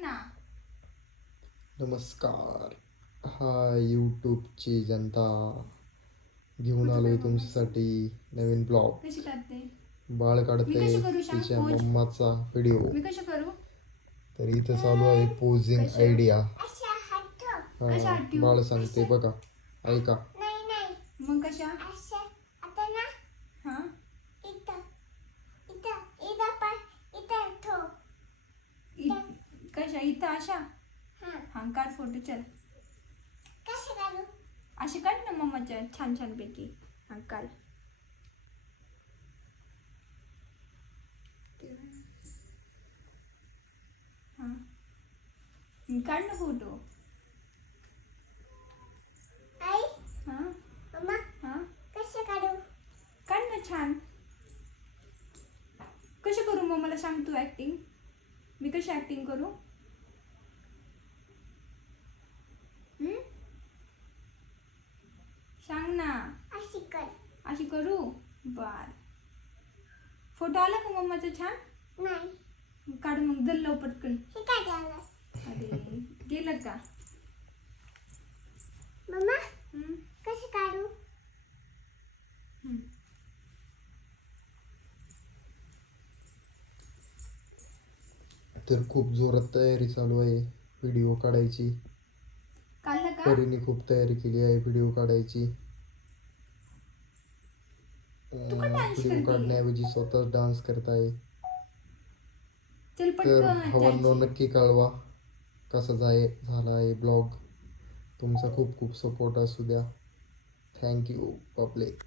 ना. नमस्कार. हा यूट्यूबची जनता घेऊन आलोय तुमच्यासाठी नवीन ब्लॉग. कशी करते बाळ मी काढते कशी करू सांग, तिच्या पोज? मम्माचा व्हिडिओ मी कशी करू? तर इथं चालू आहे पोझिंग? आयडिया अशा कशा? बाळ सांगते बघा. ऐका. नाही नाही. मग कशा अशा आता ना हा इथं इथं इथं पण इथं ठेव इ- हां. हा काढ फोटो चल. असे काढ ना मम्माच्या छान छान पैकी. हा काढ. हा. काढ ना फोटो. आई? हा. मम्मा? हा. कसं काढू? काढ ना छान. कशी करू मग? मला सांग तू ॲक्टिंग मी कशी ॲक्टिंग करू हं? सांग ना? अशी कर. अशी करू? बर. फोटो आला का मम्माचा छान? नाही. काढ मग दल्लव पटकन हे काय झालं? अरे गेलं का? मम्मा? कसं काढू. तर खूप जोरात तयारी चालू आहे व्हिडिओ काढायची. काढलं का? परीने खूप तयारी केली आहे व्हिडिओ काढायची तू का dance व्हिडिओ करतेय? काढण्याऐवजी स्वतः डान्स करताय. तर जायचं. नक्की कळवा कसा जाय झाला आहे ब्लॉग. तुमचा खूप खूप सपोर्ट असू द्या. Thank you public.